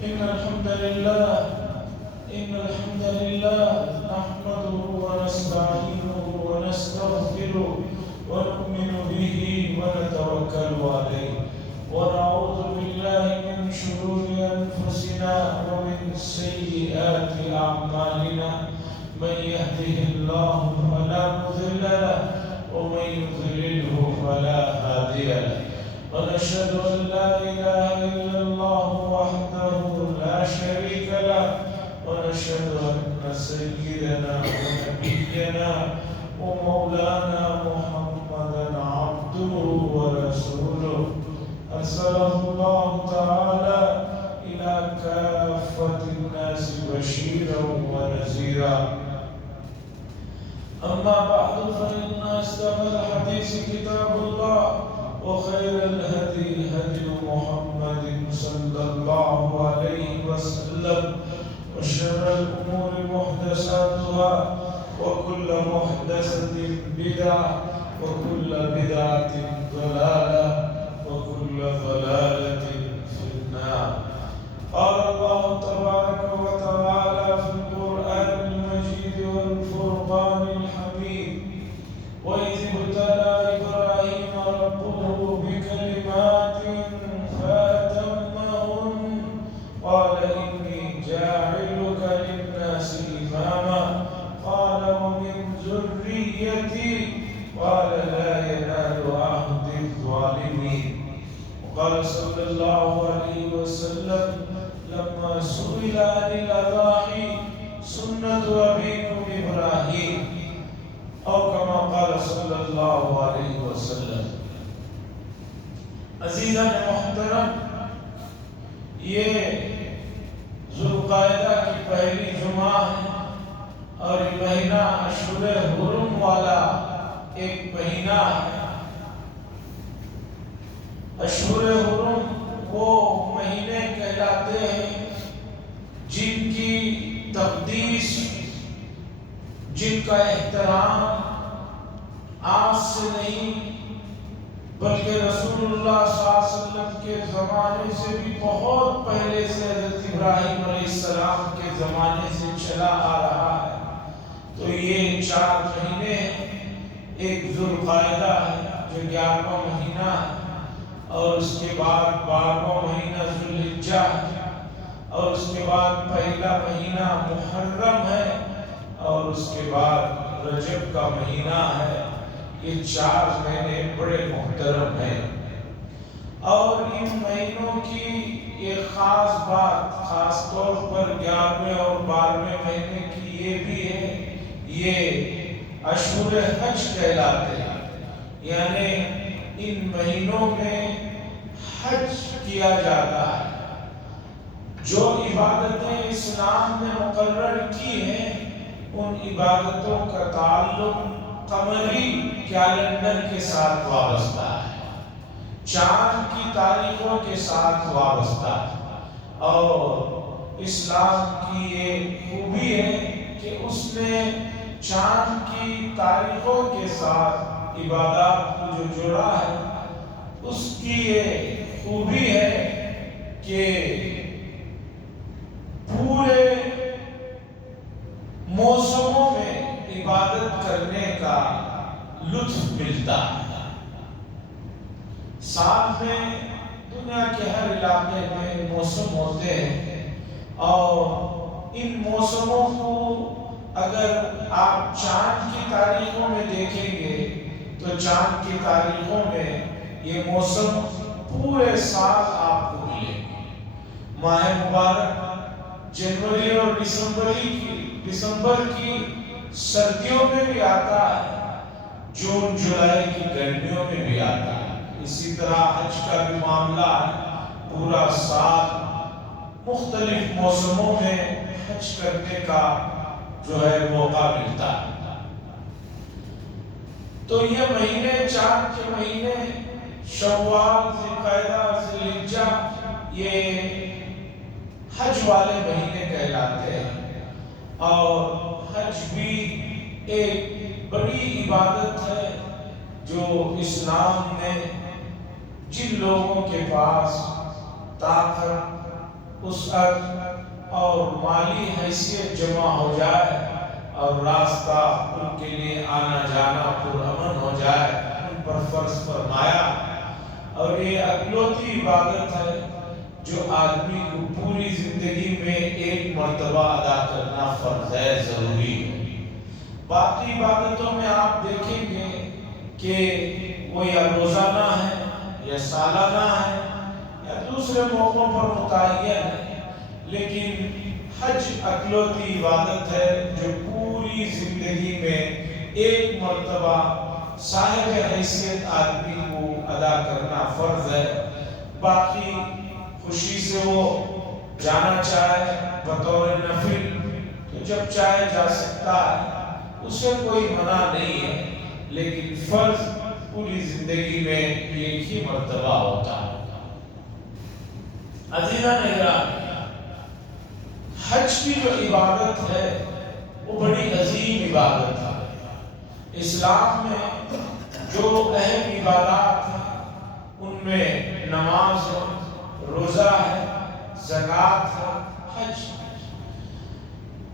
إن الحمد لله إن الحمد لله نحمده ونستعينه ونستغفره ونؤمن به ونتوكل عليه ونعوذ بالله من شرور أنفسنا ومن سيئات أعمالنا من يهده الله فلا مضل له ومن يضلله فلا هادي له ونشهد أن لا إله إلا الله وحده لا شريك له ونشهد أن سيدنا ونبينا ومولانا محمدا عبده ورسوله أرسله الله تعالى إلى كافة الناس بشيرا ونذيرا أما بعد فإن أصدق الحديث كتاب الله وخير الهدي هدي محمد صلى الله عليه وسلم وشر الأمور محدثاتها وكل محدثة بدعة وكل بدعة ضلالة وكل ضلالة في النار. قال الله تبارك وتعالى في القرآن المجيد والفرقان الحميد وإذ ابتلى إبراهيم ربه بكلمات فأتمهن قال إني جاعلك للناس إماما قال ومن ذريتي قال لا ينال عهد الظالمين. وقال صلى الله عليه وسلم لما سئل عن الأضاحي سنة أبيكم إبراهيم أو كما قال صلی اللہ علیہ وسلم. عزیزان محترم، یہ ذوالقعدہ کی پہلی جمعہ ہے اور یہ مہینہ اشہر حرم والا ایک مہینہ ہے. اشہر حرم وہ مہینے کہلاتے ہیں جن کی تقدیس، جن کا احترام آج سے نہیں بلکہ رسول اللہ صلی اللہ علیہ وسلم کے زمانے سے بھی بہت پہلے سے حضرت ابراہیم علیہ السلام کے زمانے سے چلا آ رہا ہے. تو یہ 4 مہینے ایک ذوالقعدہ ہے جو 11واں مہینہ ہے اور اس کے بعد 12واں مہینہ ذوالحجہ ہے اور اس کے بعد پہلا مہینہ محرم ہے اور اس کے بعد رجب کا مہینہ ہے. یہ 4 مہینے بڑے محترم ہیں اور ان مہینوں کی ایک خاص بات، خاص طور پر 11ویں اور 12ویں مہینے کی یہ بھی ہے، یہ اشہر حج کہلاتے ہیں. یعنی ان مہینوں میں حج کیا جاتا ہے. جو عبادتیں اسلام نے مقرر کی ہیں ان عبادتوں کا تعلق قمری کیلنڈر کے ساتھ وابستہ ہے، چاند کی تاریخوں کے ساتھ وابستہ ہے. اور اسلام کی یہ خوبی ہے کہ اس نے چاند کی تاریخوں کے ساتھ عبادات کو جو جوڑا ہے، اس کی یہ خوبی ہے کہ پورے موسموں میں عبادت کرنے کا لطف ملتا ہے. سال میں دنیا کے ہر علاقے میں موسم ہوتے ہیں اور ان موسموں کو اگر آپ چاند کی تاریخوں میں دیکھیں گے تو چاند کی تاریخوں میں یہ موسم پورے سال آپ کو ملے گا. ماہ مبارک جنوری اور دسمبر کی سردیوں میں بھی آتا ہے، جون جولائی کی گرمیوں میں بھی آتا ہے. اسی طرح حج کا بھی معاملہ ہے، پورا سال مختلف موسموں میں حج کرنے کا جو ہے موقع ملتا ہے. تو یہ مہینے 4 کے مہینے شوال، ذوالقعدہ، ذوالحجہ یہ حج والے مہینے کہلاتے ہیں. اور حج بھی ایک بڑی عبادت ہے جو اسلام نے جن لوگوں کے پاس طاقت وسعت اور مالی حیثیت جمع ہو جائے اور راستہ ان کے لیے آنا جانا پرامن ہو جائے، ان پر فرض فرمایا۔ اور یہ اکلوتی عبادت ہے جو آدمی کو پوری زندگی میں ایک مرتبہ ادا کرنا فرض ہے، ضروری ہے۔ باقی عبادتوں میں آپ دیکھیں گے کہ وہ یا روزانہ ہے یا سالانہ ہے یا دوسرے موقعوں پر متعین ہے، لیکن حج اکلوتی عبادت ہے جو پوری زندگی میں ایک مرتبہ صاحب حیثیت آدمی کو ادا کرنا فرض ہے۔ باقی خوشی سے وہ جانا چاہے بطور نفل تو جب چاہے جا سکتا ہے، اسے کوئی منع نہیں ہے، لیکن فرض پوری زندگی میں ایک ہی مرتبہ ہوتا ہے۔ عزیزان اکرام، حج کی جو عبادت ہے وہ بڑی عظیم عبادت ہے۔ اسلام میں جو اہم عبادات ہیں ان میں نماز ہے، روزہ ہے، زکوٰۃ ہے، حج۔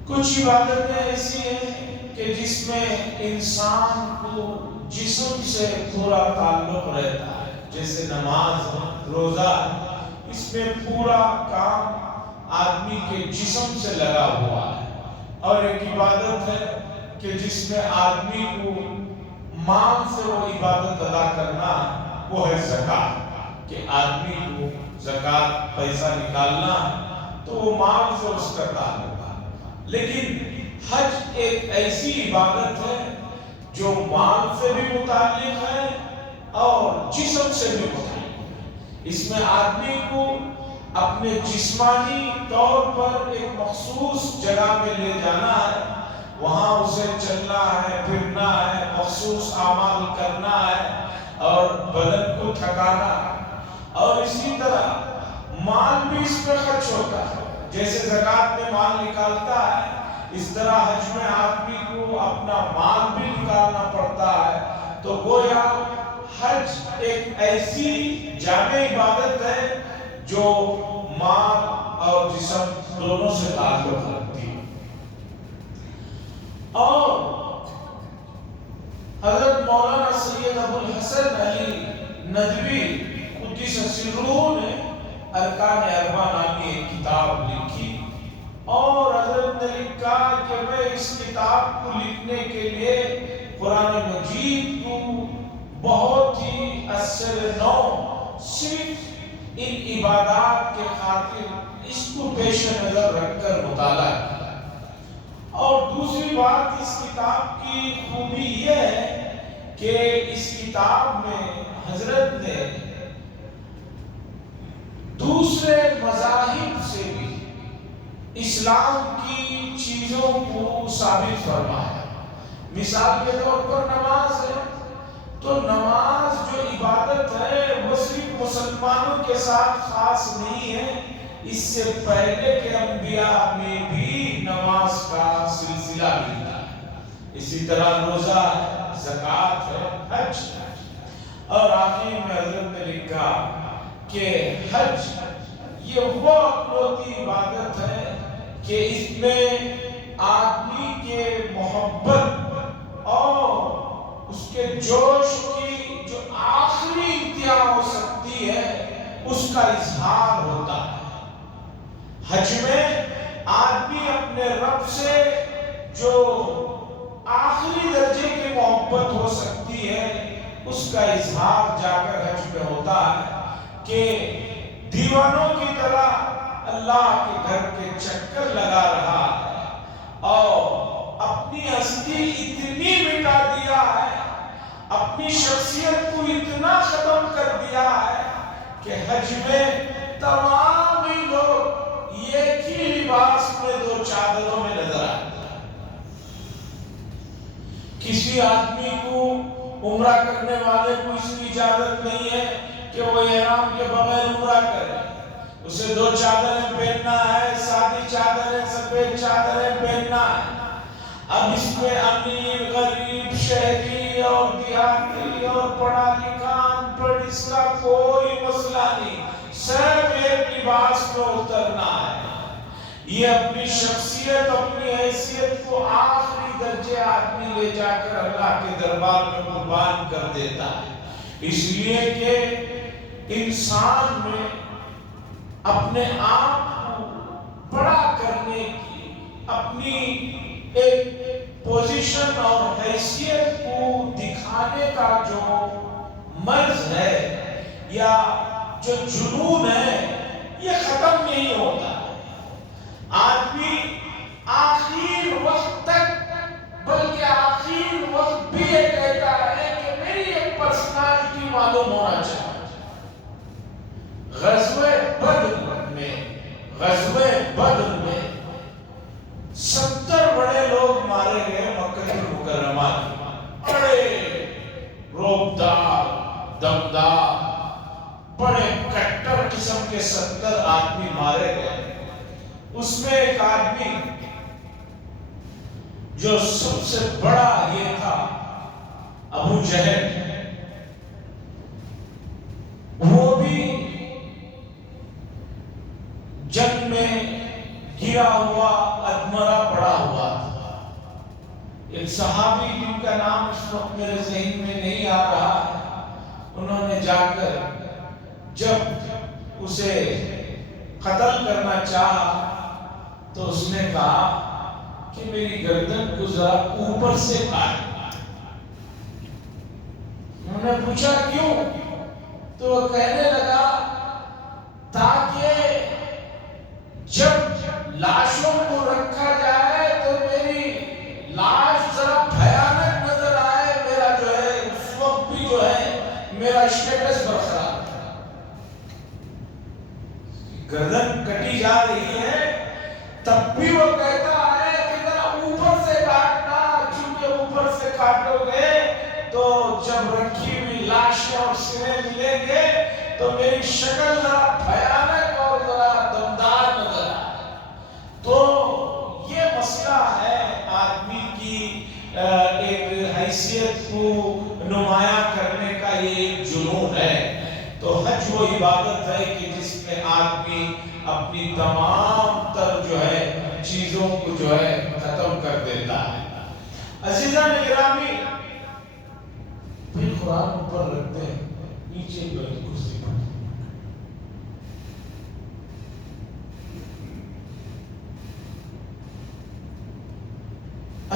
کچھ عبادتیں ایسی ہیں کہ جس میں انسان کو جسم سے پورا تعلق رہتا ہے، جیسے نماز ہے، روزہ ہے، اس میں پورا کام آدمی کے جسم سے لگا ہوا ہے۔ اور ایک عبادت ہے کہ جس میں آدمی کو مال سے وہ عبادت ادا کرنا، وہ ہے زکوٰۃ، کہ آدمی کو زکوٰۃ پیسہ نکالنا تو وہ مال سے اس کا تعلق ہے۔ لیکن حج ایک ایسی عبادت ہے جو مال سے بھی متعلق ہے اور جسم سے بھی متعلق ہے۔ اس میں آدمی کو اپنے جسمانی طور پر ایک مخصوص جگہ میں لے جانا ہے، وہاں اسے چلنا ہے، پھرنا ہے، مخصوص اعمال کرنا ہے اور بدن کو تھکانا ہے۔ اور اسی طرح مال بھی اس میں خرچ ہوتا ہے، جیسے زکوٰۃ میں مال نکالتا ہے، اس طرح حج میں آدمی کو اپنا مال بھی نکالنا پڑتا ہے۔ تو گویا حج ایک ایسی جامع عبادت ہے جو مال اور جسم دونوں سے تعلق رکھتی ہے۔ اور حضرت مولانا سید ابو الحسن علی ندوی قدس سرہ نے ارکان اربع نامی ایک کتاب لکھی، اور حضرت نے لکھا کہ میں اس کتاب کو لکھنے کے لیے قرآن مجید کو بہت ہی اثر نو صرف ان عبادات کے خاطر اس کو پیش نظر رکھ کر مطالعہ کیا۔ اور دوسری بات اس کتاب کی خوبی یہ ہے کہ اس کتاب میں حضرت نے دوسرے مذاہب سے بھی اسلام کی چیزوں کو ثابت فرمایا۔ مثال کے طور پر نماز ہے، تو نماز جو عبادت ہے وہ صرف مسلمانوں کے ساتھ خاص نہیں ہے، اس سے پہلے کے انبیاء میں بھی نماز کا سلسلہ ملتا ہے۔ اسی طرح روزہ ہے، زکوٰۃ ہے، حج ہے۔ اور آخر میں حضرت نے لکھا کہ حج یہ وہ اکلوتی عبادت ہے کہ اس میں آدمی کے محبت اور اس کے جوش کی جو آخری انتہا ہو سکتی ہے اس کا اظہار ہوتا ہے۔ حج میں آدمی اپنے رب سے جو آخری درجے کی محبت ہو سکتی ہے اس کا اظہار جا کر حج میں ہوتا ہے، کہ دیوانوں کی طرح اللہ کے گھر کے چکر لگا رہا ہے اور اپنی ہستی اتنی مٹا دیا ہے، اپنی شخصیت کو اتنا ختم کر دیا ہے کہ حج میں تمام ہی لوگ ایک ہی لباس میں دو چادروں میں نظر آتے ہیں۔ کسی آدمی کو عمرہ کرنے والے کو اس کی اجازت نہیں ہے کہ وہ احرام کے بغیر عمرہ کرے، اسے دو چادریں پہننا ہے، سادی چادریں، سفید چادریں پہننا ہے۔ اب اس میں امیر، غریب، شہری اور دیہاتی اور پڑھا لکھا، ان پڑھ، اس کا کوئی مسئلہ نہیں، سب ایک لباس میں اترنا ہے. یہ اپنی شخصیت اپنی حیثیت کو آخری درجے آدمی لے جا کر اللہ کے دربار میں قربان کر دیتا ہے. اس لیے کہ انسان میں اپنے آپ کو بڑا کرنے کی اپنی ایک پوزیشن اور حیثیت کو دکھانے کا جو مرض ہے یا جو جنون ہے یہ ختم نہیں ہوتا. آدمی آخر وقت تک بلکہ آخر وقت بھی یہ کہتا ہے کہ میری ایک پرسنالٹی معلوم ہونا چاہیے. غزوہ بدر میں 70 بڑے لوگ مارے گئے مکہ المکرمہ کے. بڑے روبدار دمدار بڑے کٹر قسم کے 70 آدمی مارے گئے. اس میں ایک آدمی جو سب سے بڑا یہ تھا ابو جہل، وہ بھی جنگ میں گرا ہوا ادمرا پڑا ہوا تھا. ایک صحابی جن کا نام اس وقت میرے ذہن میں نہیں آ رہا ہے، انہوں نے جا کر جب اسے قتل کرنا چاہا تو اس نے کہا کہ میری گردن کو ذرا اوپر سے کاٹ. انہوں نے پوچھا کیوں؟ تو وہ کہنے لگا تاکہ جب لاشوں کو رکھا جائے تو میری لاش ذرا بھیانک نظر آئے. میرا جو ہے اس وقت بھی جو ہے میرا اسٹیٹس برقرار ہے. گردن کٹی جا رہی ہے تب بھی وہ کہتا ہے کہ ذرا اوپر سے کاٹنا، چونکہ اوپر سے کاٹو گے تو جب رکھی ہوئی لاشیں اور سرے ملیں گے تو میری شکل ذرا بھیانک اور ذرا دمدار نظر آئے. تو یہ مسئلہ ہے آدمی کی ایک حیثیت کو نمایاں کرنے کا یہ ایک جنون ہے. تو حج وہ عبادت ہے کہ جس میں آدمی اپنی تمام تر جو ہے چیزوں کو جو ہے ختم کر دیتا ہے. عزیزان گرامی، پھر قرآن اوپر رکھتے ہیں، نیچے بیٹھ کرسی پر.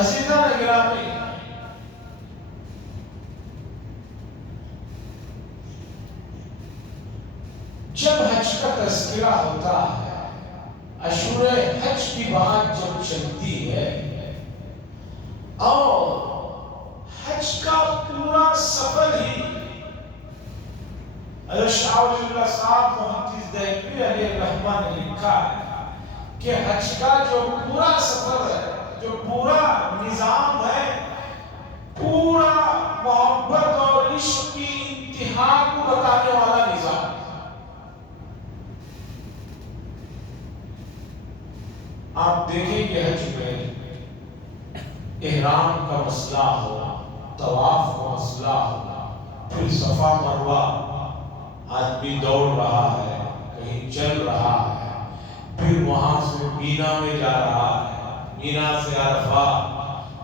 عزیزان گرامی، جب حج کا تذکرہ ہوتا ہے، اشہر حج کی بات جب چلتی ہے اور حج کا پورا سفر ہی حضرت شاہ ولی اللہ صاحب محدث دہلوی علیہ الرحمہ نے لکھا ہے کہ حج کا جو پورا سفر ہے، جو پورا نظام ہے، پورا محبت اور عشق کی انتہا کو بتانے والا نظام. آپ دیکھیں کہ حج میں احرام کا مسئلہ ہو، طواف کا مسئلہ ہو، پھر صفا مروہ آدمی دوڑ رہا ہے، کہیں چل رہا ہے، پھر وہاں سے مینا میں جا رہا ہے، مینا سے عرفہ،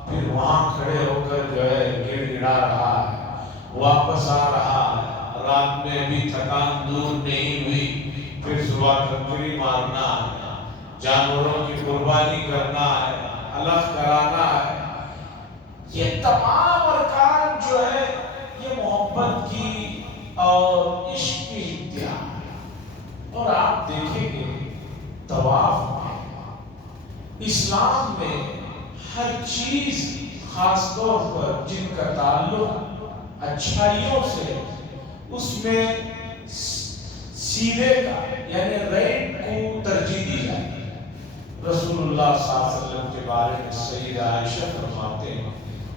پھر وہاں کھڑے ہو کر جو ہے گڑ گڑا رہا ہے، واپس آ رہا ہے، رات میں بھی تھکان دور نہیں ہوئی، پھر صبح بکری مارنا ہے، جانوروں کی قربانی کرنا ہے، حلق کرانا ہے. یہ تمام ارکان جو ہے یہ محبت کی اور عشق کی انتہا ہے. اور آپ دیکھیں گے طواف میں اسلام میں ہر چیز، خاص طور پر جن کا تعلق اچھائیوں سے، اس میں سیدھے کا یعنی رائٹ کو ترجیح دی جاتی ہے. رسول اللہ صلی اللہ علیہ وسلم کے بارے میں سیدہ عائشہ فرماتے ہیں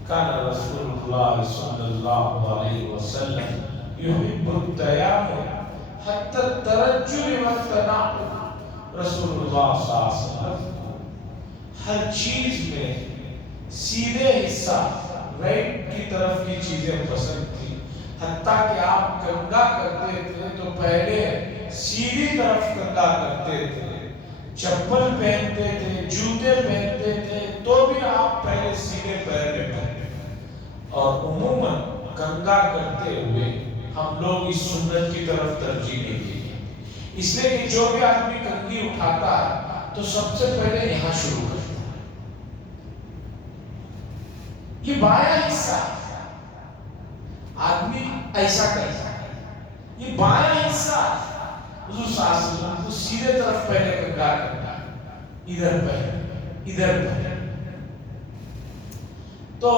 کان رسول اللہ صلی اللہ علیہ وسلم یحب التیامن حتی الترجل والتنعل. رسول اللہ صلی اللہ علیہ وسلم ہر چیز میں سیدھے حصہ، رائٹ کی طرف کی چیزیں پسند تھی، حتیٰ کہ آپ کنگا کرتے تھے تو پہلے سیدھی طرف کنگا کرتے تھے، چپل پہنتے تھے، جوتے پہنتے تھے تو بھی آپ پہلے سیدھے پیر میں پہنتے، اور عموماً کنگا کرتے ہوئے ہم لوگ اس سنت کی طرف ترجیح دیتے ہیں، اس لیے کہ جو بھی آدمی کنگھی اٹھاتا ہے تو سب سے پہلے یہاں شروع کرتا ہے، یہ بایاں حصہ آدمی ایسا کرتا ہے، یہ بایاں حصہ حضور صلی اللہ علیہ وسلم کو سیدھے طرف پہلے کنگا کرتا ہے، ادھر پہلے تو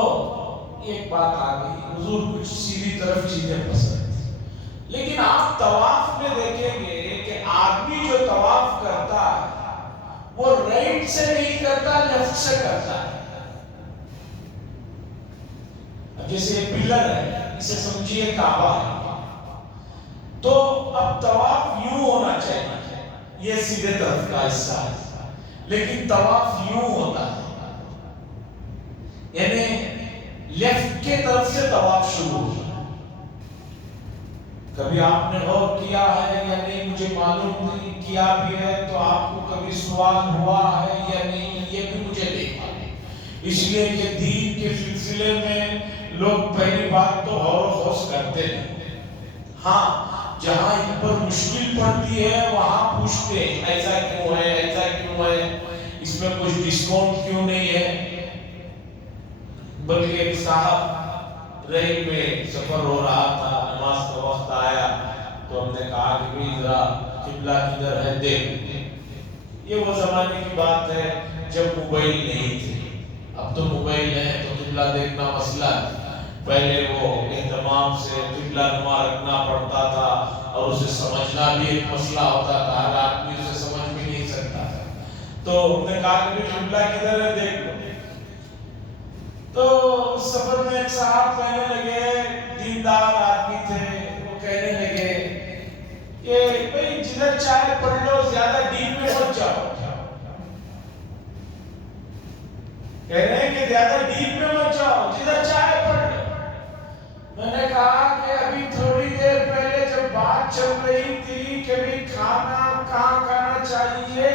ایک بات آ گئی، حضور کچھ سیدھی طرف چیزیں پسند تھی، لیکن آپ طواف میں دیکھیں گے کہ آدمی جو طواف کرتا ہے وہ رائٹ سے نہیں کرتا، لیفٹ سے کرتا ہے۔ جیسے یہ پلر ہے، اسے سمجھیے کعبہ ہے، تو اب طواف یوں ہونا چاہیے، یہ سیدھے طرف کا حصہ ہے، لیکن طواف یوں ہوتا ہے، یعنی لیفٹ کے طرف سے طواف شروع ہوتا ہے۔ کبھی آپ نے غور کیا ہے یا نہیں مجھے معلوم نہیں، کیا بھی ہے تو آپ کو کبھی سوال ہوا ہے یا نہیں یہ بھی مجھے دیکھا نہیں، اس لیے کہ دین کے سلسلے میں لوگ پہلی بات تو غور و خوض کرتے ہیں، ہاں جہاں ان پر مشکل پڑتی ہے وہاں پوچھتے ہیں ایسا کیوں ہے، ایسا کیوں ہے، اس میں کچھ ڈسکاؤنٹ کیوں نہیں ہے۔ بلکہ ایک صاحب ریل میں سفر ہو رہا تھا، نماز کا وقت آیا تو ہم نے کہا کہ بھی ذرا قبلہ کدھر ہے دیکھ، یہ وہ زمانے کی بات ہے جب موبائل نہیں تھے، اب تو موبائل ہے تو قبلہ دیکھنا مسئلہ ہے، پہلے وہ اہتمام سے قبلہ نما رکھنا پڑتا تھا اور اسے سمجھنا بھی ایک مسئلہ ہوتا تھا، ہر آدمی اسے سمجھ بھی نہیں سکتا تھا، تو ہم نے کہا کہ قبلہ کدھر ہے دیکھ لو۔ تو اس سفر میں ایک صاحب کہنے لگے، دیندار آدمی تھے، وہ کہنے لگے کہ بھئی جدھر چاہے پڑھ لو، زیادہ ڈیپ میں مت جاؤ، کہہ رہے ہیں کہ زیادہ ڈیپ میں مت جاؤ، جدھر چاہے پڑھ لو۔ میں نے کہا کہ ابھی تھوڑی دیر پہلے جب بات چل رہی تھی کہ بھی کھانا کہاں کھانا چاہیے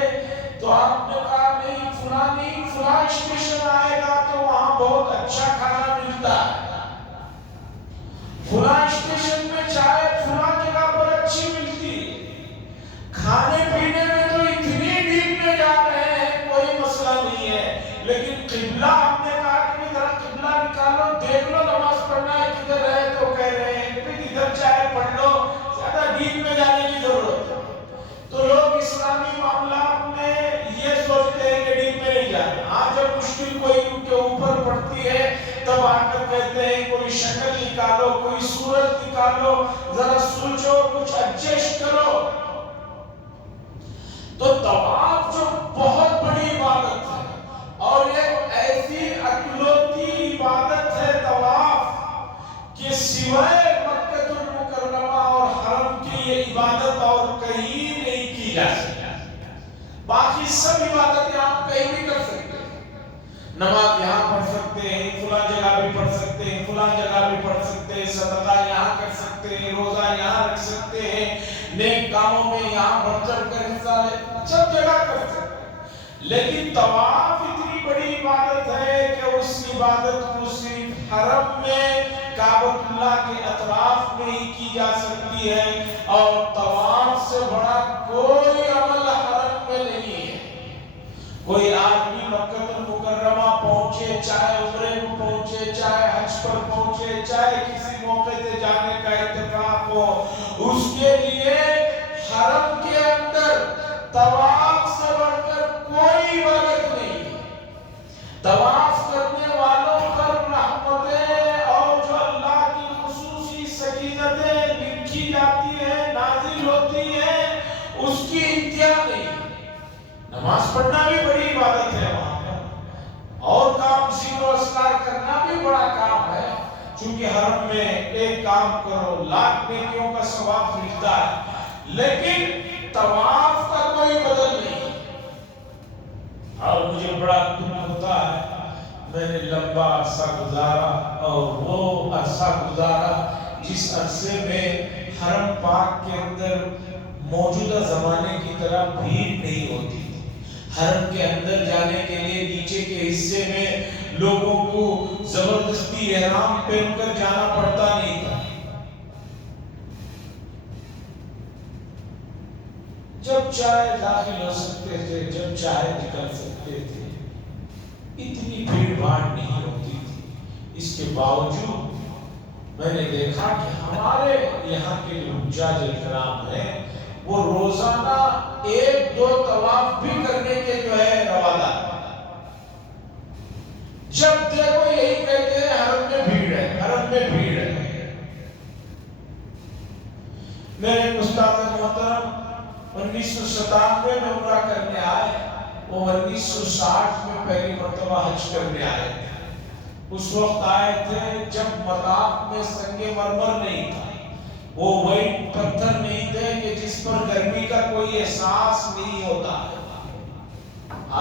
تو آپ نے کہا نہیں فلاں اسٹیشن آئے گا تو وہاں بہت اچھا کھانا ملتا ہے، فلاں اسٹیشن میں چائے فلاں جگہ پر اچھی ملتی ہے، کھانے پینے میں تو اتنی ڈیپ میں جا رہے ہیں کوئی مسئلہ نہیں ہے، لیکن قبلہ ہم نے کہا کہ ذرا قبلہ نکالو دیکھ لو نماز پڑھنا ہے کدھر ہے، تو کہہ رہے ہیں کہ ادھر چاہے پڑھ لو، زیادہ ڈیپ میں جانے کی ضرورت ہے۔ تو لوگ اسلامی معاملات میں یہ سوچتے ہیں کہ ڈیپ میں نہیں جانا، ہاں جب مشکل کوئی ان کے اوپر پڑتی ہے تب آ کر کہتے ہیں کوئی شکل نکالو، کوئی صورت نکالو، ذرا سوچو، کچھ ایڈجسٹ کرو۔ تو طواف جو بہت بڑی عبادت ہے اور ایک ایسی اکلوتی عبادت ہے طواف کہ سوائے مکہ المکرمہ اور حرم کی یہ عبادت اور کہیں نہیں کی جا سکتی، باقی سب عبادتیں آپ کہیں بھی کر سکتے ہیں، نماز یہاں پڑھ سکتے ہیں، فلاں جگہ بھی پڑھ سکتے ہیں، فلاں جگہ بھی پڑھ سکتے ہیں، صدقہ یہاں کر سکتے ہیں، روزہ یہاں رکھ سکتے ہیں، نیک کاموں میں یہاں بڑھ چڑھ کر حصہ لے، سب جگہ کر سکتے ہیں، لیکن طواف اتنی بڑی عبادت ہے کہ اس عبادت کو صرف حرم میں کعبۃ اللہ کے اطراف میں ہی کی جا سکتی ہے، اور طواف سے بڑا کوئی عمل حرم میں نہیں ہے۔ کوئی آدمی مکہ المکرمہ پہنچے، چاہے عمرے میں پہنچے، چاہے حج پر پہنچے، چاہے کسی موقع سے جانے کا اتفاق ہو، اس کے لیے حرم کے اندر طواف سے بڑھ کر کوئی عبادت نہیں ہے۔ طواف کرنے والوں پر رحمتیں اور جو اللہ کی خصوصی سکینتیں لکھی جاتی ہیں، نازل ہوتی ہیں، اس کی انتہا نہیں۔ نماز پڑھنا بھی بڑی عبادت ہے وہاں پر، اور کام ذکر و اذکار کرنا بھی بڑا کام ہے، چونکہ حرم میں ایک کام کرو لاکھ نیکیوں کا ثواب ملتا ہے، لیکن طواف کا کوئی بدل نہیں۔ اور مجھے بڑا دکھ ہوتا ہے، میں نے لمبا عرصہ گزارا اور وہ عرصہ گزارا جس عرصے میں حرم پاک کے اندر موجودہ زمانے کی طرح بھیڑ نہیں ہوتی تھی، حرم کے اندر جانے کے لیے نیچے کے حصے میں لوگوں کو زبردستی احرام پہن کر جانا پڑتا نہیں تھا۔ جب چاہے داخل ہو سکتے تھے، جب چاہے نکل سکتے تھے، اتنی بھیڑ بھاڑ نہیں ہوتی تھی۔ اس کے باوجود میں نے دیکھا کہ ہمارے یہاں کے جو حجاج کرام ہیں وہ روزانہ 1-2 طواف بھی کرنے کے جو ہے روادار، جب دیکھو یہی کہتے ہیں حرم میں بھیڑ ہے، حرم میں بھیڑ ہے۔ میرے استاد محترم 1997 میں عمرہ کرنے آئے، وہ 1960 میں پہلی مرتبہ حج کرنے آئے تھے۔ اس وقت آئے تھے جب مطاف میں سنگ مرمر نہیں تھا، وہ وہی پتھر نہیں تھے کہ جس پر گرمی کا کوئی احساس نہیں ہوتا ہے۔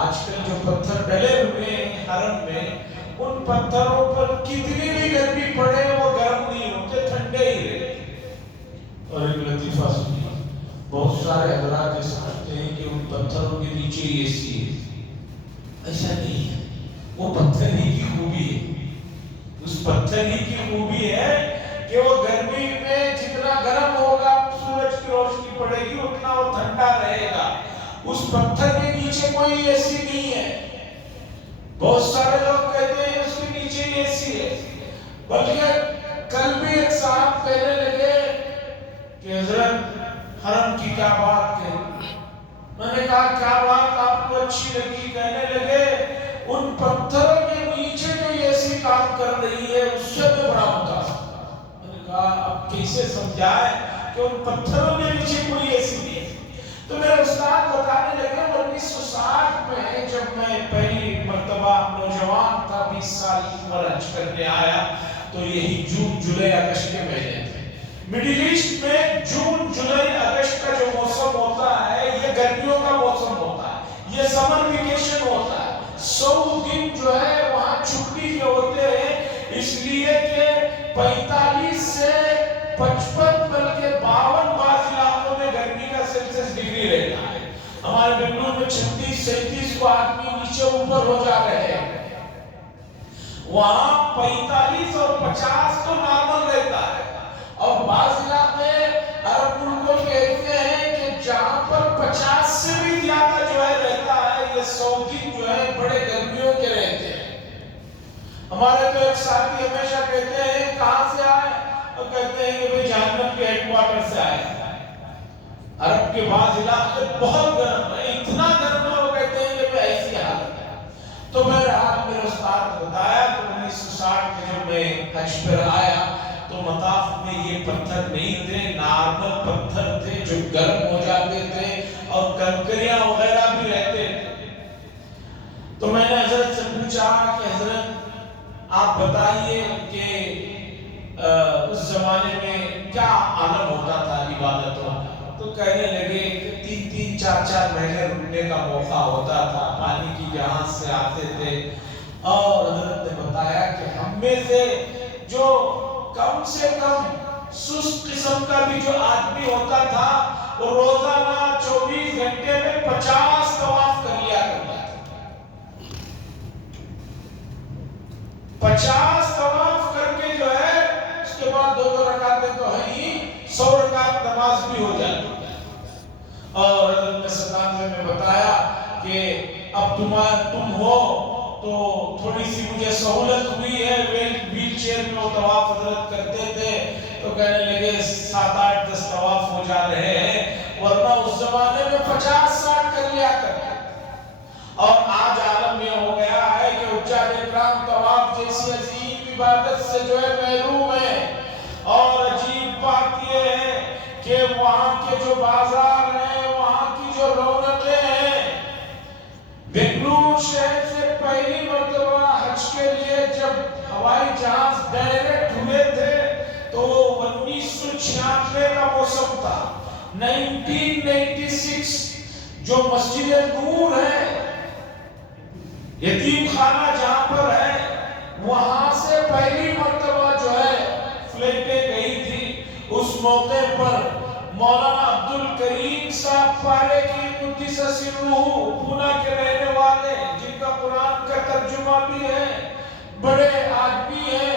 آج کل جو پتھر ڈلے ہوئے ہیں حرم میں، ان پتھروں پر کتنی بھی گرمی پڑے وہ گرم نہیں ہوتے، ٹھنڈے ہی رہتے۔ اور ایک لطیفہ سنیے، بہت سارے حضرات یہ سمجھتے ہیں کہ ان پتھروں کے نیچے اے سی ہے، ایسا نہیں ہے۔ وہ پتھر ہی کی خوبی ہے، اس پتھر ہی کی خوبی ہے کہ وہ گرمی میں جتنا گرم ہوگا، سورج کی روشنی پڑے گی اتنا وہ ٹھنڈا رہے گا۔ اس پتھر کے نیچے کوئی اے سی نہیں ہے۔ بہت سارے لوگ کہتے ہیں اس کے نیچے اے سی ہے، بلکہ کل بھی ایک صاحب کہنے لگے کہ حضرت حرم کی کیا بات کہی؟ میں نے کہا کیا بات آپ کو اچھی لگی؟ کہنے لگے ان پتھروں کے نیچے جو اے سی کام کر رہی ہے اس سے میں بڑا متاثر۔ میں نے کہا اب کیسے سمجھائے کہ ان پتھروں کے نیچے کوئی اے سی نہیں ہے؟ تو میرے استاد بتانے لگے 1960 میں جب میں پہلی مرتبہ نوجوان تھا، 20 سال کی عمر، حج کرنے آیا تو یہی جون جولائی اگست کے مہینے تھے۔ مڈل ایسٹ میں جون جولائی اگست کا جو موسم ہوتا ہے یہ گرمیوں کا موسم ہوتا ہے، یہ سمر ویکیشن ہوتا ہے۔ 100 دن جو ہے وہاں چھٹی کے ہوتے ہیں، اس لیے کہ 45 سے 55 بلکہ 52 بعض علاقوں میں گرمی کا سیلسیس ڈگری رہتا ہے۔ ہمارے بنگلور میں 36-37 کو آدمی نیچے اوپر ہو جا رہے ہیں، وہاں 45 اور 50 تو نارمل رہتا ہے۔ اور بعض علاقے عرب ملکوں کے ایسے ہیں کہ جہاں پر 50 سے بھی زیادہ جو ہے رہتا ہے، یہ 100 دن جو ہے بڑے گرمیوں کے رہتے ہیں۔ ہمارے تو ایک ساتھی ہمیشہ کہتے ہیں کہاں سے آئے؟ وہ کہتے ہیں کہ بھئی جہنم کے ہیڈ کوارٹر سے آئے۔ عرب کے بعض علاقے بہت گرم ہے، اتنا گرم ہے وہ کہتے ہیں کہ بھئی ایسی حالت ہے۔ تو بہرحال میرے استاد نے بتایا کہ 1960 میں جب میں حج پر آیا تو مطاف میں یہ پتھر نہیں تھے، نارمل پتھر تھے جو گرم ہو جاتے تھے اور کنکریاں وغیرہ بھی رہتے تھے۔ تو میں نے حضرت سے پوچھا کہ حضرت آپ بتائیے کہ اس زمانے میں کیا عالم ہوتا تھا عبادتوں کا؟ تو کہنے لگے کہ 3-3 4-4 مہینے رکنے کا موقع ہوتا تھا، پانی کی جہاز سے آتے تھے۔ اور حضرت نے بتایا کہ ہم میں سے جو کم سے کم سست قسم کا بھی جو آدمی ہوتا تھا وہ روزانہ 24 گھنٹے میں 50 طواف کر لیا کرتا تھا۔ 50 طواف کر کے جو ہے اس کے بعد 2 رکعتیں تو ہیں ہی، 100 رکعت نماز بھی ہو جاتی ہے۔ اور حضرت نے 97 میں بتایا کہ اب تم ہو تو تھوڑی سی مجھے سہولت ہوئی ہے، ویل چیئر میں وہ طواف حضرت کرتے تھے تو کہنے لگے 7-8-10 طواف ہو جا رہے ہیں، ورنہ اس زمانے میں 50-60 کر لیا کرتے۔ اور آج عالم یہ ہو گیا ہے کہ حجاج کرام طواف جیسی عظیم عبادت سے جو ہے محروم ہے۔ اور عجیب بات یہ ہے کہ وہاں کے جو بازار ہیں، وہاں کی جو رونقیں ہیں، بنگلور شہر سے پہلی مرتبہ حج کے لیے جب ہوائی جہاز ڈائریکٹ ہوئے تھے تو 1996 کا موسم تھا۔ 1996 جو مسجد نور ہے، یتیم خانہ جہاں پر ہے، وہاں سے پہلی مرتبہ جو ہے فلائٹیں گئی تھی موقع پر مولانا عبد الکریم صاحب پارے کی قدس سرہ پونا کے رہنے والے، جن کا قرآن کا ترجمہ بھی ہے، بڑے آدمی ہیں،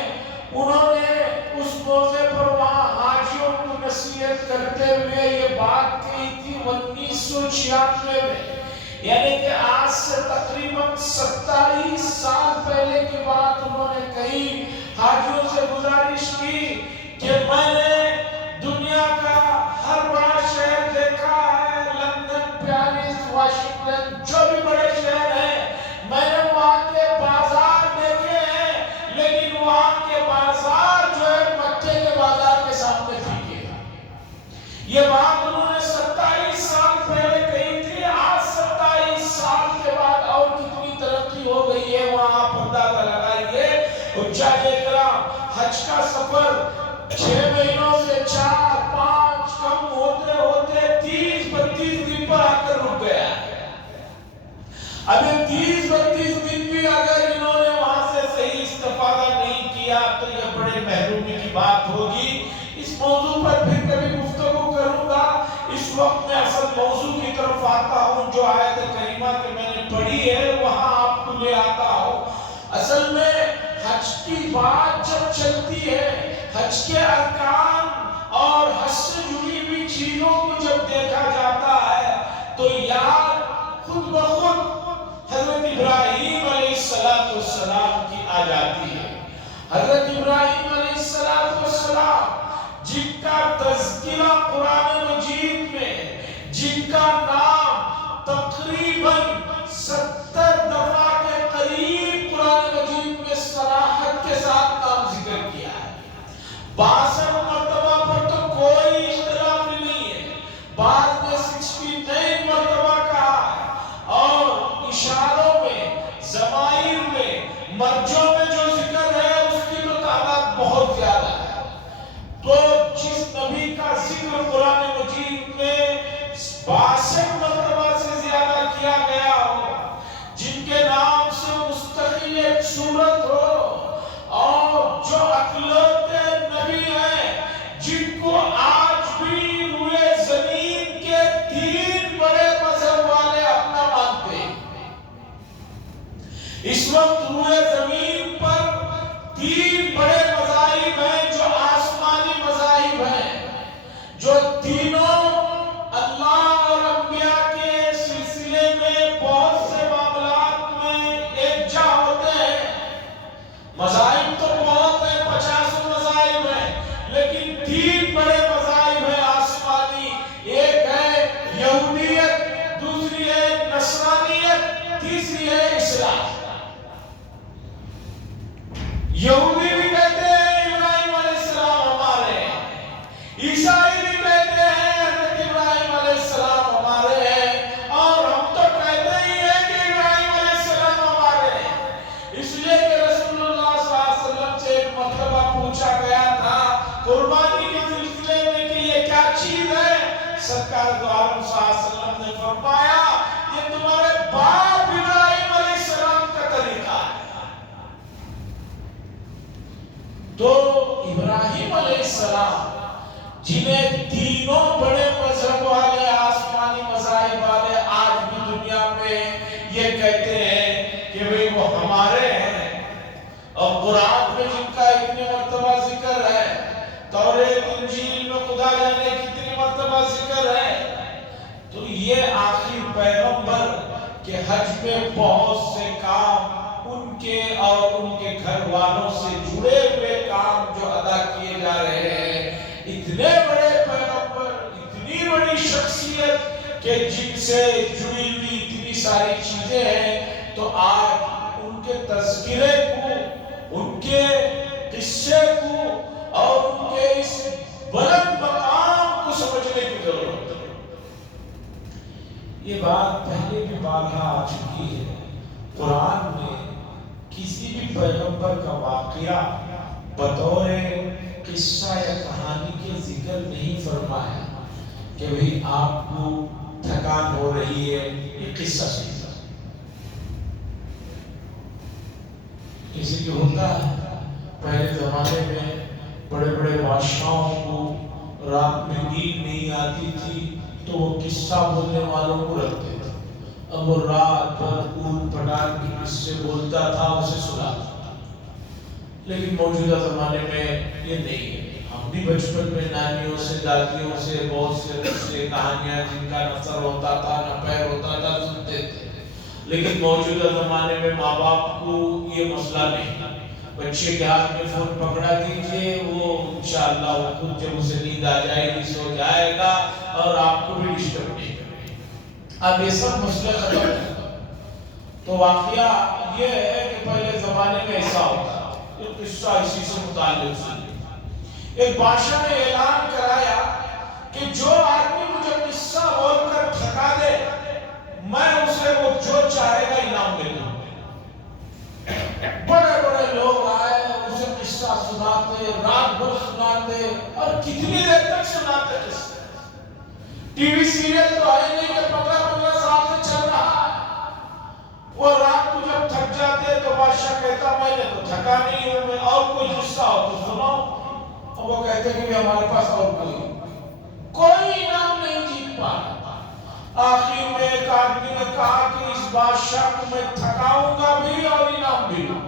انہوں نے اس موقع پر وہاں حاجیوں کو نصیحت کرتے ہوئے یہ بات کہی تھی 1996 میں، یعنی کہ آج سے تقریباً 27 سال پہلے کی بات انہوں نے کہی، حاجیوں سے گزارش کی کہ میں نے دنیا کا ہر بڑا شہر دیکھا ہے، لندن، پیرس، واشنگٹن، جو بھی بڑے شہر ہیں، میں نے وہاں کے بازار دیکھے ہیں، لیکن وہاں کے بازار جو ہے مکے کے بازار کے سامنے پھیکے ہیں۔ یہ بات انہوں نے 27 سال پہلے کہی تھی، آج 27 سال کے بعد اور کتنی ترقی ہو گئی ہے وہاں آپ اندازہ لگائیے۔ حجاج کرام حج کا سفر 6 مہینوں سے 4-5 کم ہوتے ہوتے 30-32 دن پر آ کر رک گیا ہے۔ ابھی 30-32 دن بھی اگر انہوں نے وہاں سے صحیح استفادہ نہیں کیا تو یہ بڑے محرومی کی بات ہوگی۔ اس موضوع پر پھر کبھی گفتگو کروں گا، اس وقت میں اصل موضوع کی طرف آتا ہوں، جو آیت کریمہ کہ میں نے پڑھی ہے وہاں آپ کو لے آتا ہوں۔ اصل میں حج کی بات جب چلتی ہے، حج کے ارکان اور حج سے جڑی ہوئی چیزوں کو جب دیکھا جاتا ہے تو یاد خود بخود حضرت ابراہیم علیہ السلام کی آ جاتی ہے۔ حضرت ابراہیم علیہ السلام جن کا تذکرہ قرآن مجید میں، جن کا نام تقریباً 70 دفعہ کے قریب قرآن مجید میں صراحت کے ساتھ نام ذکر کیا ہے، 62 مرتبہ پر تو کوئی اختلاف نہیں ہے، بعد میں 69 مرتبہ کہا ہے، اور اشاروں میں، ضمائر میں، مرجوں میں جو ذکر ہے اس کی تو تعداد بہت زیادہ ہے۔ تو جس نبی کا ذکر قرآن مجید میں 62 مرتبہ سے زیادہ کیا گیا ہو، جن کے نام سے مستقل ایک سورت ہو، اور جو اکلوتے نبی ہیں جن کو آج بھی روئے زمین کے 3 بڑے مذہب والے اپنا مانتے ہیں۔ اس وقت روئے زمین پر 3 بڑے مذاہب ہیں جو آسمانی مذاہب ہیں، جو تینوں اللہ اور انبیاء کے سلسلے میں بہت سے معاملات میں یکجا ہوتے ہیں۔ مذاہب تو بہت ہیں، 50 مذاہب ہیں، لیکن 3 بڑے مذاہب ہیں آسمانی، ایک ہے یہودیت، دوسری ہے نصرانیت، تیسری ہے اسلام۔ یہودی بھی کہتے ہیں ابراہیم علیہ السلام ہمارے ہیں، عیسائی بھی کہتے ہیں حضرت ابراہیم علیہ السلام ہمارے ہیں، اور ہم تو کہتے ہی ہیں کہ ابراہیم علیہ السلام ہمارے ہیں۔ اس لیے کہ رسول اللہ صلی اللہ علیہ وسلم سے ایک مرتبہ پوچھا گیا تھا قربانی کے سلسلے میں کہ یہ کیا چیز ہے، سرکار دو عالم صلی اللہ علیہ وسلم نے فرمایا یہ تمہارے باپ ابراہیم علیہ السلام کا طریقہ ہے۔ تو ابراہیم علیہ السلام جنہیں تینوں بڑے مذہب والے، آسمانی مذاہب والے آج بھی دنیا میں یہ کہتے ہیں کہ بھئی وہ ہمارے ہیں، اور قرآن میں جن کا اتنے مرتبہ ذکر ہے، توریت انجیل میں خدا جانے کتنی مرتبہ ذکر ہے، تو یہ آخری پیغمبر کے حج میں بہت سے کام ان کے اور ان کے گھر والوں سے جڑے ہوئے کام جو ادا کیے جا رہے ہیں، اتنے بڑے پیغمبر، اتنی بڑی شخصیت کہ جن سے جڑی ہوئی اتنی ساری چیزیں ہیں، تو آج ان کے تذکرے کو، ان کے قصے کو اور ان کے اس بلند مقام کو سمجھنے کی ضرورت ہے۔ یہ بات پہلے بھی بارہا آ چکی ہے، قرآن میں کسی بھی پیغمبر کا واقعہ بطور قصہ یا کہانی کے ذکر نہیں فرمایا کہ بھئی آپ کو تھکان ہو رہی ہے یہ قصہ سنیے۔ کسی کی ہوتا ہے، پہلے زمانے میں بڑے بڑے بادشاہوں کو رات میں نیند نہیں آتی تھی تو وہ قصہ بولنے والوں کو رکھتے تھے. اب وہ رات بھر اون پٹان کی قصے بولتا تھا, اسے سناتا تھا. لیکن موجودہ زمانے میں یہ نہیں ہے. ہم بھی بچپن میں نانیوں سے, دادیوں سے بہت سے کہانیاں جن کا نہ سر ہوتا تھا نہ پیر ہوتا تھا سنتے تھے. لیکن موجودہ زمانے میں ماں باپ کو یہ مسئلہ نہیں. بچے کے ہاتھ میں فون پکڑا دیجئے, وہ انشاءاللہ وہ خود جب اسے نیند آ جائے گی سو جائے گا اور آپ کو بھی ڈسٹرب نہیں کرے گا. اب یہ سب مسئلے ختم ہے. تو واقعہ یہ ہے کہ پہلے زمانے میں ایسا ہوتا تھا. یہ قصہ اسی سے متعلق ہے. ایک بادشاہ نے اعلان کرایا کہ جو آدمی مجھے قصہ بول کر تھکا دے میں اسے وہ جو چاہے گا انعام دے دوں. بڑے بڑے لوگ آئے, اسے قصہ سناتے, رات بھر سناتے, اور کتنی دیر تک سناتے قصے. ٹی وی سیریل تو آئے نہیں کہ 15 سال سے چل رہا ہے. وہ رات کو جب تھک جاتے تو بادشاہ کہتا میں نے تو تھکا نہیں ہوں, میں اور کوئی قصہ ہو تو سناؤ. اور وہ کہتے کہ ہمارے پاس اور کوئی انعام نہیں جیت پا رہا. آخر میں ایک آدمی نے کہا کہ اس بادشاہ کو میں تھکاؤں گا بھی اور انعام بھی دوں گا.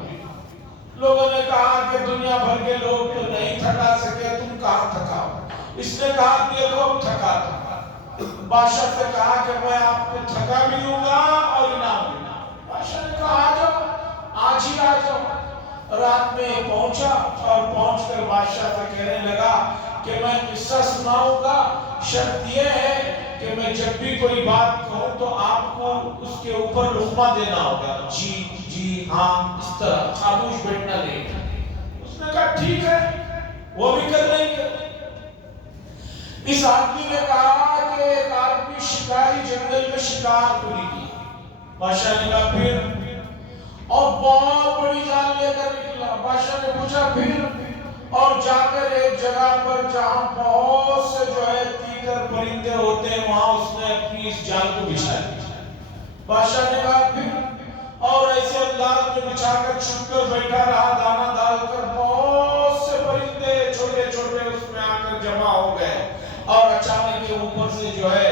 لوگوں نے کہا کہ دنیا بھر کے لوگ تو نہیں تھکا سکے, تم کہاں تھکاؤ. اس نے کہا دیکھو تھکا دوں. بادشاہ سے کہا کہ میں آپ کو تھکا بھی دوں گا اور انعام بھی دوں گا. بادشاہ نے کہا آ جاؤ, آج ہی آ جاؤ. رات میں پہنچا اور پہنچ کر بادشاہ سے کہنے لگا کہ میں قصہ سناؤں گا, شرط یہ ہے کہ میں جب بھی کوئی بات کہوں تو آپ کو اس کے اوپر لقمہ دینا ہوگا. جی جی ہاں, اس طرح خاموش بیٹھنا نہیں. اس نے کہا ٹھیک ہے, وہ بھی کر لیں گے. اس آدمی نے کہا کہ ایک آدمی شکاری جنگل میں شکار کو نکلا. بادشاہ نے کہا پھر, اور بہت بڑی جال لے کر نکلا. بادشاہ نے پوچھا پھر, اور جا کر ایک جگہ پر جہاں بہت سے جو ہے تیتر پرندے ہوتے ہیں وہاں اس نے اپنی اس جال کو بچھا دیا. بادشاہ نے کہا پھر, اور ایسے انداز میں بچھا کر چھپ کر بیٹھا رہا, دانا ڈال کر. بہت سے پرندے چھوٹے چھوٹے اس میں آ کر جمع ہو گئے اور اچانک کے اوپر سے جو ہے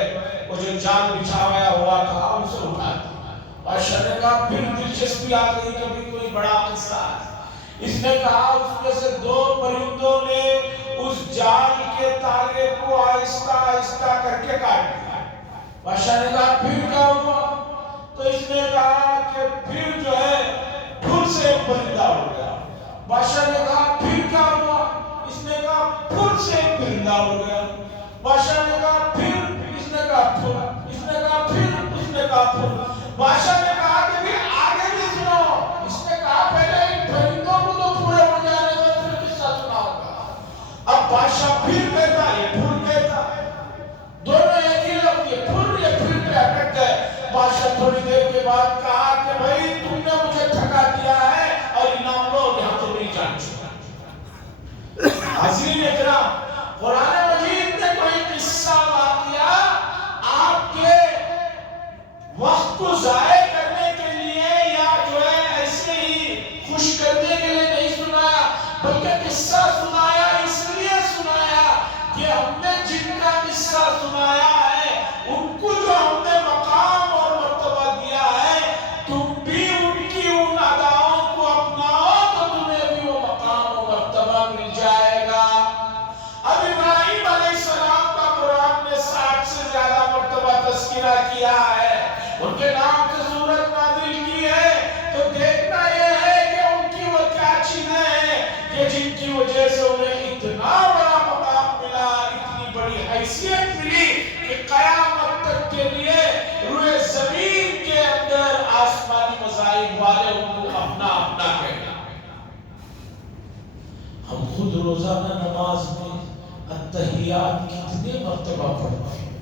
وہ جو جال بچھایا ہوا تھا اسے اٹھا دیا. بادشاہ نے کہا پھر دلچسپی آ گئی, کبھی کوئی بڑا قصہ. اس نے کہا اس میں سے 2 پرندوں نے اس جال کے تارے کو آہستہ آہستہ کر کے کاٹ دیا. بادشاہ نے کہا پھر کیا ہوا؟ تو اس نے کہا کہ پھر جو ہے پھر سے ایک پرندہ اڑ گیا. بادشاہ نے کہا پھر کیا ہوا؟ اس نے کہا پھر سے ایک پرندہ اڑ گیا. بادشاہ نے کہا پھر, اس نے کہا پھر, اس نے کہا پھر, اس نے کہا پھر. بادشاہ نے کہا کہ بھی آگے بھی سنو. اس نے کہا پہلے ان پرندوں کو تو پورے اڑ جانے میں پھر قصہ سناؤں گا. اب بادشاہ پھر کہتا ہے, پھر کہتا ہے, دونوں ایک ہی لفظ, یہ پھر پہ اٹک گئے. بادشاہ تھوڑی دیر کے بعد کہا کہ بھائی تم نے مجھے تھکا دیا ہے اور انعام لو, یہاں تو نہیں جان چکا. حاضرین اکرام, قرآن مجید میں کوئی قصہ واقعہ آپ کے وقت کو ضائع کرنے کے لیے یا جو ہے ایسے ہی خوش کرنے کے لیے نہیں سنایا, بلکہ قصہ سنایا اس لیے سنایا کہ ہم نے جن کا قصہ سنایا ہے ان کو جو ہم نے مقام اور مرتبہ دیا ہے, تم بھی ان کی ان اداؤں کو اپناؤ تو تمہیں بھی وہ مقام اور مرتبہ مل جائے گا. اب ابراہیم علیہ السلام کا قرآن نے 60 سے زیادہ مرتبہ تذکرہ کیا ہے, ان کے نام سے سورت نازل کی ہے. تو دیکھنا یہ ہے کہ ان کی وہ کیا چیزیں ہیں کہ جن کی وجہ سے انہیں اتنا بڑا مقام ملا, اتنی بڑی حیثیت ملی کہ قیامت تک کے لیے روئے زمین کے اندر آسمانی مذاہب والے ان کو اپنا اپنا کہنا. ہم خود روزانہ نماز میں التحیات کتنے مرتبہ پڑھتے ہیں,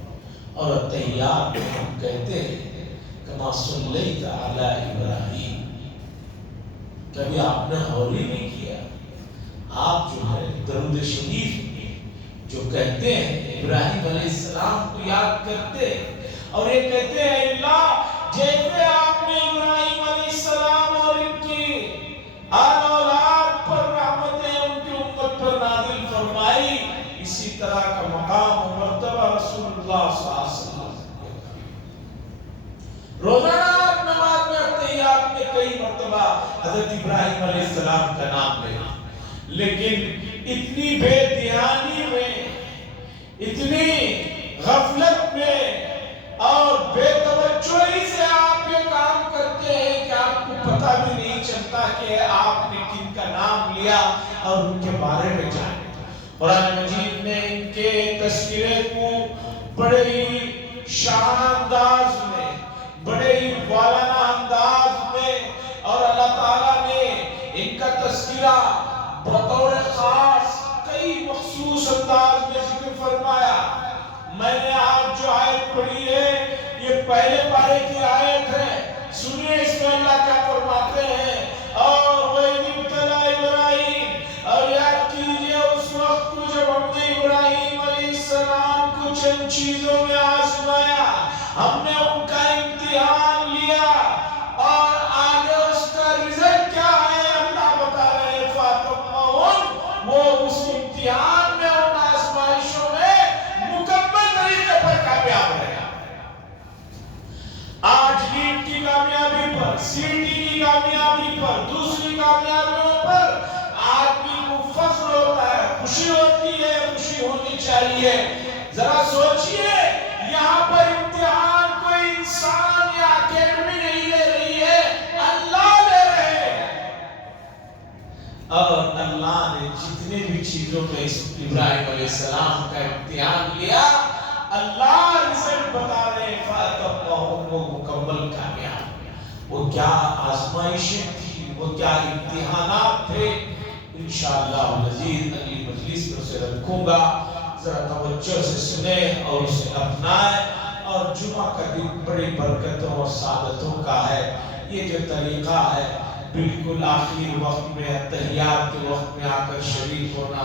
اور التحیات میں ہم کہتے ہیں کما صلیت علی ابراہیم. کبھی آپ نے غور ہی نہیں کیا, آپ جو ہے درود شریف جو کہتے ہیں ابراہیم علیہ السلام کو یاد کرتے اور یہ کہتے ہیں اللہ جیسے آپ نے ابراہیم علیہ السلام اور ان کی آل اولاد پر رحمتیں ان کی امت پر نازل فرمائی, اسی طرح کا حضرت ابراہیم علیہ السلام کا نام لے، لیکن اتنی بے دھیانی میں، اتنی غفلت میں اور بے توجہی سے آپ یہ کام کرتے ہیں کہ آپ کو پتہ بھی نہیں چلتا کہ آپ نے کن کا نام لیا اور ان کے بارے میں جانے۔ قرآن مجید نے ان کے تذکرے کو بڑے ہی شان انداز میں، بڑے ہی والانہ انداز میں، اور اللہ تعالیٰ نے ان کا تذکرہ بطور خاص کئی مخصوص انداز میں ذکر فرمایا۔ میں نے آج جو آیت پڑھی ہے یہ پہلے پارے کی آیت ہے، سنیے اس میں اللہ کیا فرماتے ہیں۔ اور وَإِذِ ابْتَلَىٰ إِبْرَاهِيمَ، اور یاد کیجئے اس وقت کو جب ہم نے ابراہیم علیہ السلام کو چند چیزوں میں آزمایا، ہم نے ان کا امتحان لیا، اور آگے اس کا رزلٹ کیا ہے اللہ بتا رہے ہیں، فَأَتَمَّهُ، وہ اس امتحان میں، ان آزمائشوں میں مکمل طریقے پر کامیاب رہے۔ آج نیٹ کی کامیابی پر، CET کی کامیابی پر، دوسری کامیابیوں پر آدمی کو فخر ہوتا ہے، خوشی ہوتی ہے، خوشی ہونی چاہیے۔ ذرا سوچئے یہاں پر امتحان کوئی انسان یا اکیڈمی نہیں لے رہی ہے، اللہ لے رہے ہیں۔ اور اللہ نے جتنے بھی چیزوں میں ابراہیم علیہ السلام کا امتحان لیا، اللہ رزلٹ بتا رہے ہیں، فَأَتَمَّهُ، وہ مکمل کامیاب۔ وہ کیا آزمائشیں تھی، وہ کیا امتحانات تھے، انشاءاللہ العزیز اگلی مجلس میں اسے رکھوں گا، ذرا توجہ سے سنیں اور اسے اپنائیں۔ اور جمعہ کا دن بڑی برکتوں اور سعادتوں کا ہے۔ یہ جو طریقہ ہے بالکل آخری وقت میں، اتحیات کے وقت میں آ کر شریک ہونا،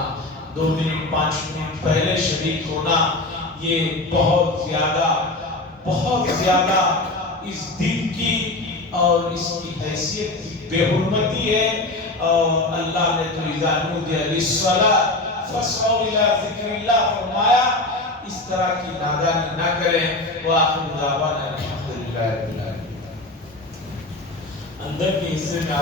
2 منٹ 5 منٹ پہلے شریک ہونا، یہ بہت زیادہ اس دن کی اور اس کی حیثیت کی بے حرمتی ہے۔ اور اللہ نے تو اِذَا نُودِیَ لِلصَّلَاةِ فَاسْعَوْا إِلَىٰ ذِکْرِ اللَّهِ فرمایا، اس طرح کی نادانی نہ کریں۔ وَآخِرُ دَعْوَانَا الْحَمْدُ لِلَّهِ رَبِّ الْعَالَمِينَ۔ اندر کے حصے میں